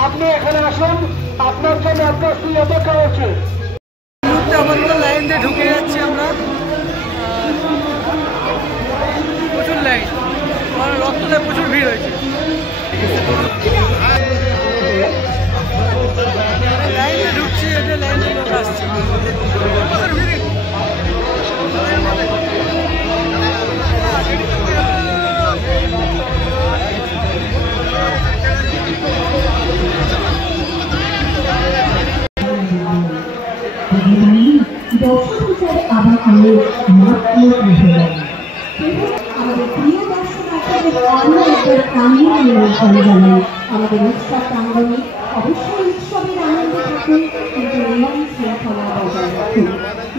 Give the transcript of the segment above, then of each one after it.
আপনি এখানে আসুন, আপনার জন্য আপনার স্ত্রী অপেক্ষা করছে। আমরা লাইন দিয়ে ঢুকে যাচ্ছি, আমরা প্রচুর লাইন, রক্তদায় প্রচুর ভিড় হয়েছে। লাইনে ঢুকছি, এটা লাইনে লোক আসছে। দর্শক হিসাবে আবার আমি আমাদের প্রিয় দর্শনার্থীদের আমাদের উৎসব প্রাঙ্গণে অবশ্যই উৎসবের আনন্দ থাকুন, কিন্তু নিয়ম শৃঙ্খলা বজায় রাখুন।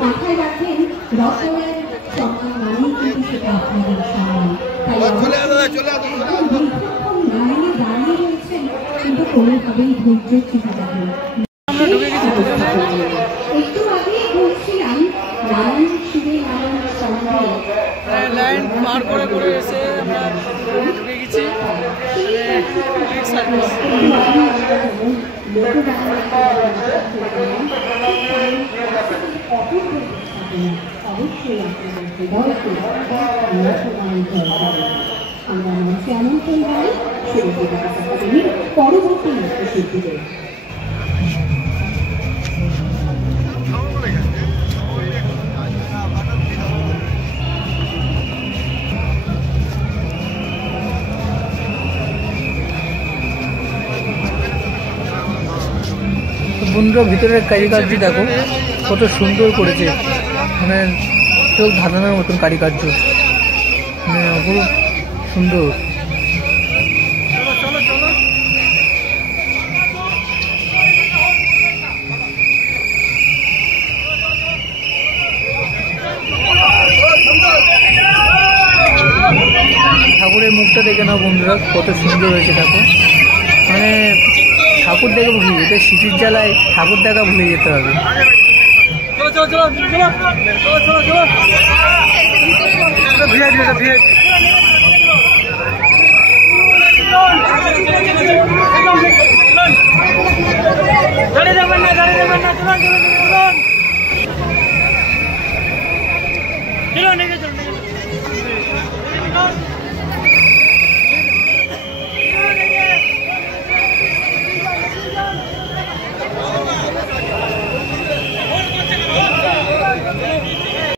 মাথায় রাখেন, রসনের সম্মান মানেই কিন্তু সেটা আপনাদের সম্মান। তাই দীর্ঘক্ষণ লাইনে দাঁড়িয়ে রয়েছেন, কিন্তু কোনোভাবেই ধৈর্য ছুটে যাবেন। একটু আগে বলছিলাম নানান সুরে নানান সঙ্গে লাইন পার করে করে এসে আমরা ঢুকে গেছি। আমরা মঞ্চে আমন্ত্রণ জানাই পরবর্তী নৃত্যশিল্পীদের। বন্ধুরা, ভিতরের কারিকার্য দেখো কত সুন্দর করেছে, মানে চোখ ধাঁধানোর মতন কারিকার্য, মানে অপরূপ সুন্দর। ঠাকুরের মুখটা দেখে নাও বন্ধুরা, কত সুন্দর হয়েছে দেখো। মানে ঠাকুর দেখে ভুলে যেতে, সিটির জ্বালায় ঠাকুর দেখা ভুলে যেতে হবে। চলো